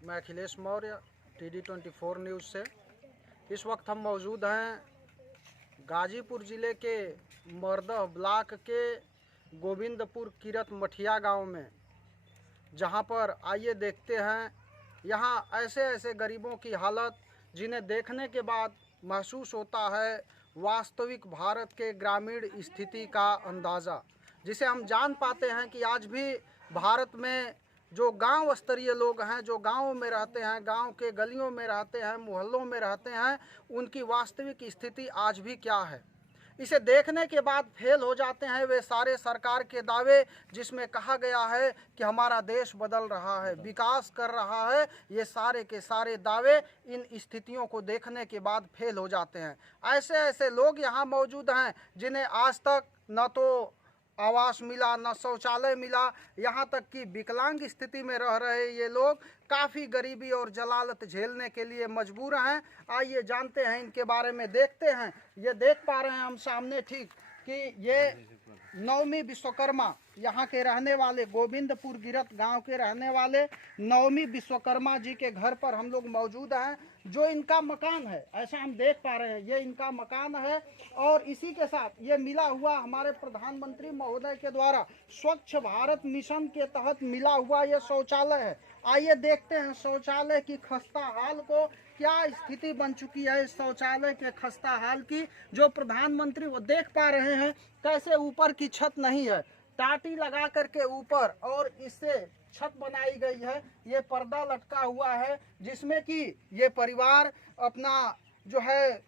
मैं Akhilesh Maurya TD24 news से। इस वक्त हम मौजूद हैं गाजीपुर ज़िले के मरदह ब्लॉक के गोविंदपुर किरत मठिया गांव में, जहां पर आइए देखते हैं यहां ऐसे ऐसे गरीबों की हालत जिन्हें देखने के बाद महसूस होता है वास्तविक भारत के ग्रामीण स्थिति का अंदाज़ा, जिसे हम जान पाते हैं कि आज भी भारत में जो गांव स्तरीय लोग हैं, जो गांवों में रहते हैं, गांव के गलियों में रहते हैं, मोहल्लों में रहते हैं, उनकी वास्तविक स्थिति आज भी क्या है, इसे देखने के बाद फेल हो जाते हैं वे सारे सरकार के दावे जिसमें कहा गया है कि हमारा देश बदल रहा है, विकास कर रहा है। ये सारे के सारे दावे इन स्थितियों को देखने के बाद फेल हो जाते हैं। ऐसे ऐसे लोग यहाँ मौजूद हैं जिन्हें आज तक न तो आवास मिला, न शौचालय मिला, यहाँ तक कि विकलांग स्थिति में रह रहे ये लोग काफ़ी गरीबी और जलालत झेलने के लिए मजबूर हैं। आइए जानते हैं इनके बारे में, देखते हैं। ये देख पा रहे हैं हम सामने ठीक कि ये नवमी विश्वकर्मा यहाँ के रहने वाले, गोविंदपुर गिरत गांव के रहने वाले नवमी विश्वकर्मा जी के घर पर हम लोग मौजूद हैं, जो इनका मकान है। ऐसा हम देख पा रहे हैं, ये इनका मकान है और इसी के साथ ये मिला हुआ हमारे प्रधानमंत्री महोदय के द्वारा स्वच्छ भारत मिशन के तहत मिला हुआ ये शौचालय है। आइए देखते हैं शौचालय की खस्ता हाल को, क्या स्थिति बन चुकी है इस शौचालय के खस्ता हाल की, जो प्रधानमंत्री वो देख पा रहे हैं कैसे ऊपर की छत नहीं है, टाटी लगा करके ऊपर और इससे छत बनाई गई है। ये पर्दा लटका हुआ है जिसमें कि ये परिवार अपना जो है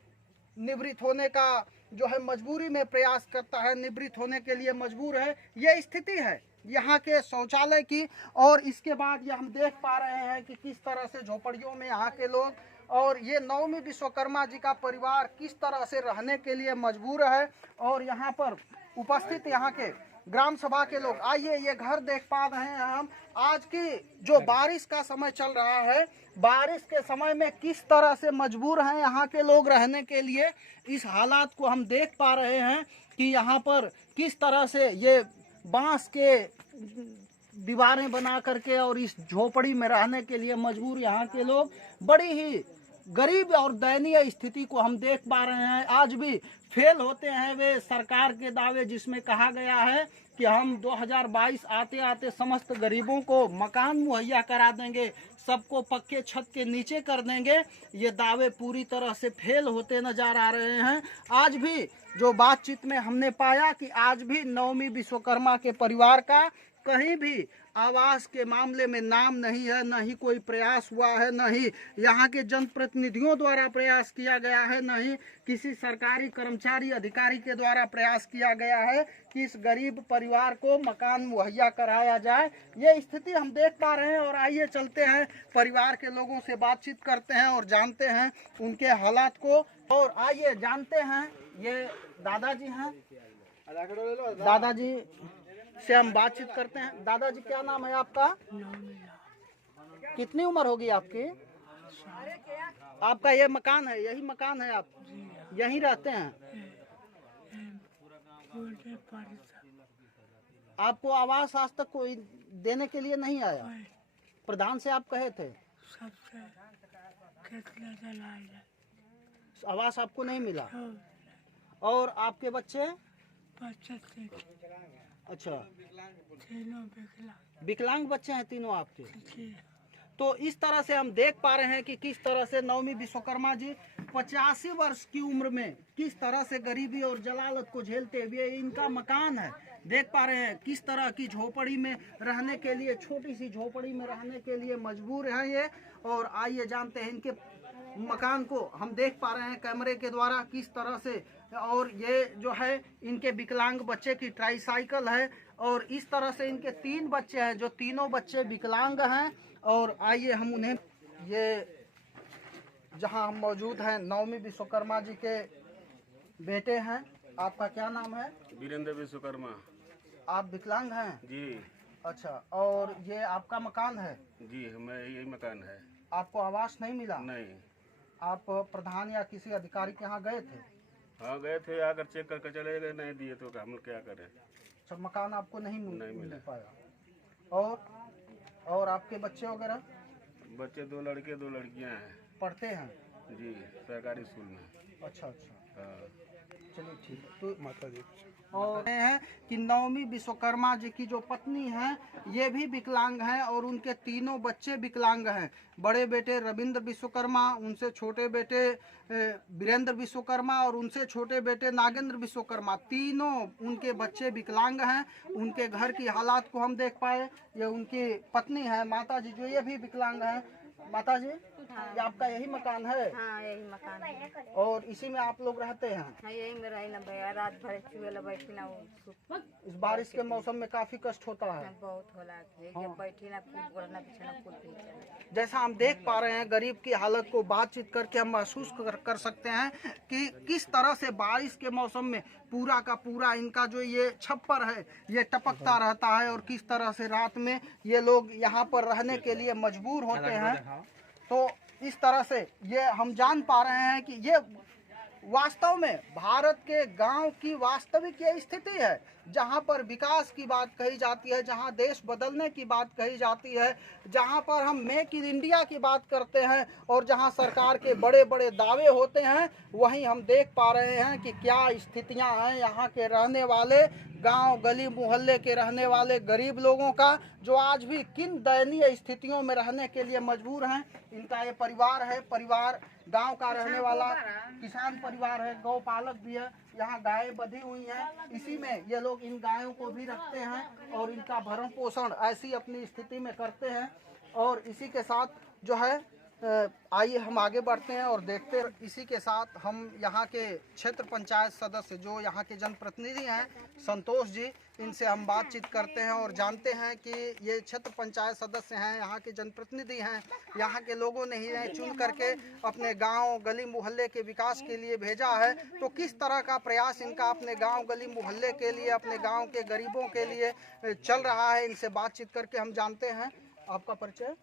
निवृत्त होने का जो है मजबूरी में प्रयास करता है, निवृत्त होने के लिए मजबूर है। ये स्थिति है यहाँ के शौचालय की। और इसके बाद ये हम देख पा रहे हैं कि किस तरह से झोपड़ियों में यहाँ के लोग और ये नवमी विश्वकर्मा जी का परिवार किस तरह से रहने के लिए मजबूर है। और यहाँ पर उपस्थित यहाँ के ग्राम सभा के लोग, आइए ये घर देख पा रहे हैं हम। आज की जो बारिश का समय चल रहा है, बारिश के समय में किस तरह से मजबूर हैं यहाँ के लोग रहने के लिए, इस हालात को हम देख पा रहे हैं कि यहाँ पर किस तरह से ये बांस के दीवारें बना करके और इस झोपड़ी में रहने के लिए मजबूर यहाँ के लोग बड़ी ही गरीब और दयनीय स्थिति को हम देख पा रहे हैं। आज भी फेल होते हैं वे सरकार के दावे जिसमें कहा गया है कि हम 2022 आते आते समस्त गरीबों को मकान मुहैया करा देंगे, सबको पक्के छत के नीचे कर देंगे। ये दावे पूरी तरह से फेल होते नजर आ रहे हैं। आज भी जो बातचीत में हमने पाया कि आज भी नवमी विश्वकर्मा के परिवार का कहीं भी आवास के मामले में नाम नहीं है, न ही कोई प्रयास हुआ है, न ही यहाँ के जनप्रतिनिधियों द्वारा प्रयास किया गया है, न ही किसी सरकारी कर्मचारी अधिकारी के द्वारा प्रयास किया गया है कि इस गरीब परिवार को मकान मुहैया कराया जाए। ये स्थिति हम देख पा रहे हैं। और आइए चलते हैं, परिवार के लोगों से बातचीत करते हैं और जानते हैं उनके हालात को। और आइए जानते हैं, ये दादाजी हैं, दादाजी से हम बातचीत करते हैं। दादाजी क्या नाम है आपका? कितनी उम्र होगी आपकी? आपका ये मकान है, यही मकान है, आप यहीं रहते हैं? आपको आवास आज तक कोई देने के लिए नहीं आया? प्रधान से आप कहे थे? आवास आपको नहीं मिला? और आपके बच्चे? अच्छा, विकलांग बच्चे हैं तीनों आपके? तो इस तरह से हम देख पा रहे हैं कि किस तरह से नवमी विश्वकर्मा जी 85 वर्ष की उम्र में किस तरह से गरीबी और जलालत को झेलते हुए इनका मकान है। देख पा रहे हैं किस तरह की झोपड़ी में रहने के लिए, छोटी सी झोपड़ी में रहने के लिए मजबूर है ये। और आइए जानते हैं इनके मकान को, हम देख पा रहे हैं कैमरे के द्वारा किस तरह से। और ये जो है इनके विकलांग बच्चे की ट्राईसाइकिल है। और इस तरह से इनके 3 बच्चे हैं, जो तीनों बच्चे विकलांग हैं। और आइए हम उन्हें, ये जहां हम मौजूद हैं नवमी विश्वकर्मा जी के बेटे हैं। आपका क्या नाम है? वीरेंद्र विश्वकर्मा। आप विकलांग हैं जी? अच्छा, और ये आपका मकान है? जी, हमें यही मकान है। आपको आवास नहीं मिला? नहीं। आप प्रधान या किसी अधिकारी के यहाँ गए थे? हाँ गए थे, आकर चेक करके चले गए, नहीं दिए तो हम क्या करें। अच्छा, मकान आपको नहीं मिल मिला पाया। और आपके बच्चे वगैरह? बच्चे 2 लड़के 2 लड़कियां हैं पढ़ते हैं? जी, सरकारी स्कूल में। अच्छा अच्छा, हाँ। चलिए ठीक है। तो माता जी और हैं कि नवमी विश्वकर्मा जी की जो पत्नी हैं ये भी विकलांग हैं और उनके तीनों बच्चे विकलांग हैं। बड़े बेटे रविंद्र विश्वकर्मा, उनसे छोटे बेटे वीरेंद्र विश्वकर्मा और उनसे छोटे बेटे नागेंद्र विश्वकर्मा, तीनों उनके बच्चे विकलांग हैं। उनके घर की हालात को हम देख पाए। ये उनकी पत्नी है माता जी जो ये भी विकलांग हैं। माता जी ये आपका यही मकान है? हाँ यही मकान है। और इसी में आप लोग रहते हैं? हाँ यही में रही ना भैया, रात भर चूहे बैठी ना इस बारिश के मौसम में काफी कष्ट होता है। बहुत होला जब बैठी ना कूद बढ़ना बिछना कूद भी चला। जैसा हम देख पा रहे हैं गरीब की हालत को बातचीत करके हम महसूस कर सकते हैं कि किस तरह से बारिश के मौसम में पूरा का पूरा इनका जो ये छप्पर है ये टपकता रहता है और किस तरह से रात में ये लोग यहाँ पर रहने के लिए मजबूर होते हैं। तो इस तरह से ये हम जान पा रहे हैं कि ये वास्तव में भारत के गांव की वास्तविक ये स्थिति है, जहां पर विकास की बात कही जाती है, जहां देश बदलने की बात कही जाती है, जहां पर हम मेक इन इंडिया की बात करते हैं और जहां सरकार के बड़े बड़े दावे होते हैं, वहीं हम देख पा रहे हैं कि क्या स्थितियां हैं यहाँ के रहने वाले गांव गली मोहल्ले के रहने वाले गरीब लोगों का, जो आज भी किन दयनीय स्थितियों में रहने के लिए मजबूर हैं। इनका ये परिवार है, परिवार गांव का रहने वाला किसान परिवार है, गौ पालक भी है, यहाँ गायें बंधी हुई हैं, इसी में ये लोग इन गायों को भी रखते हैं और इनका भरण पोषण ऐसी अपनी स्थिति में करते हैं। और इसी के साथ जो है आइए हम आगे बढ़ते हैं और देखते हैं। इसी के साथ हम यहाँ के क्षेत्र पंचायत सदस्य जो यहाँ के जनप्रतिनिधि हैं संतोष जी, इनसे हम बातचीत करते हैं और जानते हैं कि ये क्षेत्र पंचायत सदस्य हैं, यहाँ के जनप्रतिनिधि हैं, यहाँ के लोगों ने ही चुन करके अपने गांव गली मोहल्ले के विकास के लिए भेजा है। तो किस तरह का प्रयास इनका अपने गांव गली मोहल्ले के लिए, अपने गांव के गरीबों के लिए चल रहा है, इनसे बातचीत करके हम जानते हैं। आपका परिचय?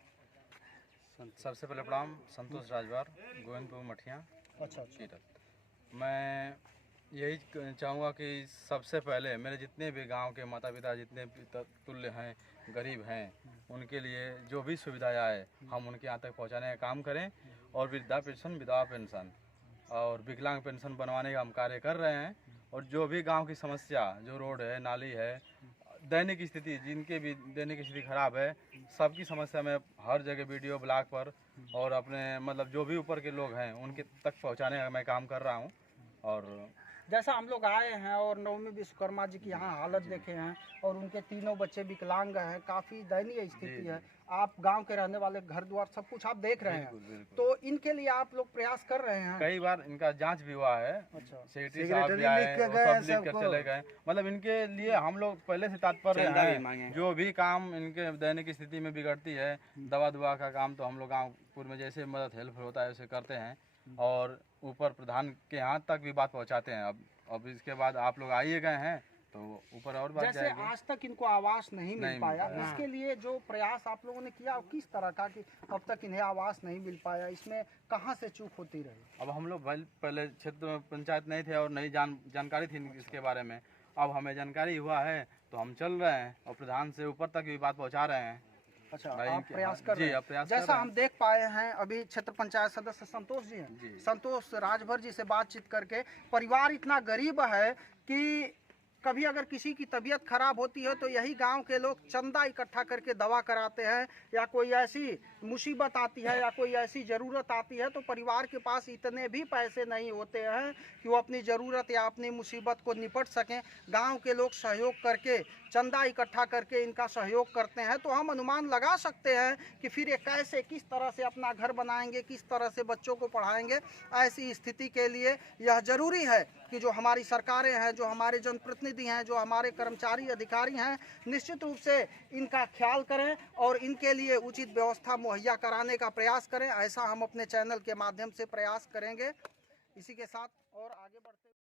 सबसे पहले प्रणाम, संतोष राजवार, गोविंदपुर मठिया। अच्छा चीरत। मैं यही चाहूँगा कि सबसे पहले मेरे जितने भी गांव के माता पिता जितने भी तुल्य हैं, गरीब हैं, उनके लिए जो भी सुविधाएं आए हम उनके यहाँ तक पहुँचाने का काम करें। और वृद्धा पेंशन, विधवा पेंशन और विकलांग पेंशन बनवाने का हम कार्य कर रहे हैं। और जो भी गाँव की समस्या, जो रोड है, नाली है, दैनिक स्थिति, जिनके भी दैनिक स्थिति खराब है, सबकी समस्या में हर जगह वीडियो ब्लॉग पर और अपने मतलब जो भी ऊपर के लोग हैं उनके तक पहुंचाने का मैं काम कर रहा हूं। और जैसा हम लोग आए हैं और नवमी विश्वकर्मा जी की यहाँ हालत देखे हैं और उनके तीनों बच्चे विकलांग हैं, काफ़ी दयनीय स्थिति है। आप गांव के रहने वाले, घर द्वार सब कुछ आप देख रहे हैं, तो इनके लिए आप लोग प्रयास कर रहे हैं? कई बार इनका जांच भी हुआ है। अच्छा, सेक्रेटरी साहब भी आए, सब लिख कर चले गए। मतलब इनके लिए हम लोग पहले से तात्पर्य हैं। जो भी काम इनके दैनिक स्थिति में बिगड़ती है, दवा दुआ का काम तो हम लोग गाँवपुर में जैसे मदद हेल्प होता है उसे करते हैं और ऊपर प्रधान के यहाँ तक भी बात पहुँचाते हैं। अब इसके बाद आप लोग आइए गए हैं तो ऊपर और बात जैसे जाएगी। आज तक इनको आवास नहीं मिल पाया, मिल पाया। इसके लिए जो प्रयास आप लोगों ने किया किस तरह का कि अब तक इन्हें आवास नहीं मिल पाया, इसमें कहाँ से चूक होती रही? अब हम लोग पहले क्षेत्र में पंचायत नहीं थे और नई जानकारी थी इसके बारे में। अब हमें जानकारी हुआ है तो हम चल रहे हैं और प्रधान से ऊपर तक भी बात पहुंचा रहे हैं। अच्छा, भाई आप प्रयास कर रहे हैं। जैसा हम देख पाए हैं अभी क्षेत्र पंचायत सदस्य संतोष जी हैं, संतोष राजभर जी से बातचीत करके, परिवार इतना गरीब है कि कभी अगर किसी की तबीयत खराब होती है तो यही गांव के लोग चंदा इकट्ठा करके दवा कराते हैं, या कोई ऐसी मुसीबत आती है या कोई ऐसी ज़रूरत आती है तो परिवार के पास इतने भी पैसे नहीं होते हैं कि वो अपनी ज़रूरत या अपनी मुसीबत को निपट सकें। गांव के लोग सहयोग करके, चंदा इकट्ठा करके इनका सहयोग करते हैं। तो हम अनुमान लगा सकते हैं कि फिर ये कैसे, किस तरह से अपना घर बनाएंगे, किस तरह से बच्चों को पढ़ाएंगे। ऐसी स्थिति के लिए यह ज़रूरी है कि जो हमारी सरकारें हैं, जो हमारे जनप्रतिनिधि हैं, जो हमारे कर्मचारी अधिकारी हैं, निश्चित रूप से इनका ख्याल करें और इनके लिए उचित व्यवस्था मुहैया कराने का प्रयास करें। ऐसा हम अपने चैनल के माध्यम से प्रयास करेंगे। इसी के साथ और आगे बढ़ते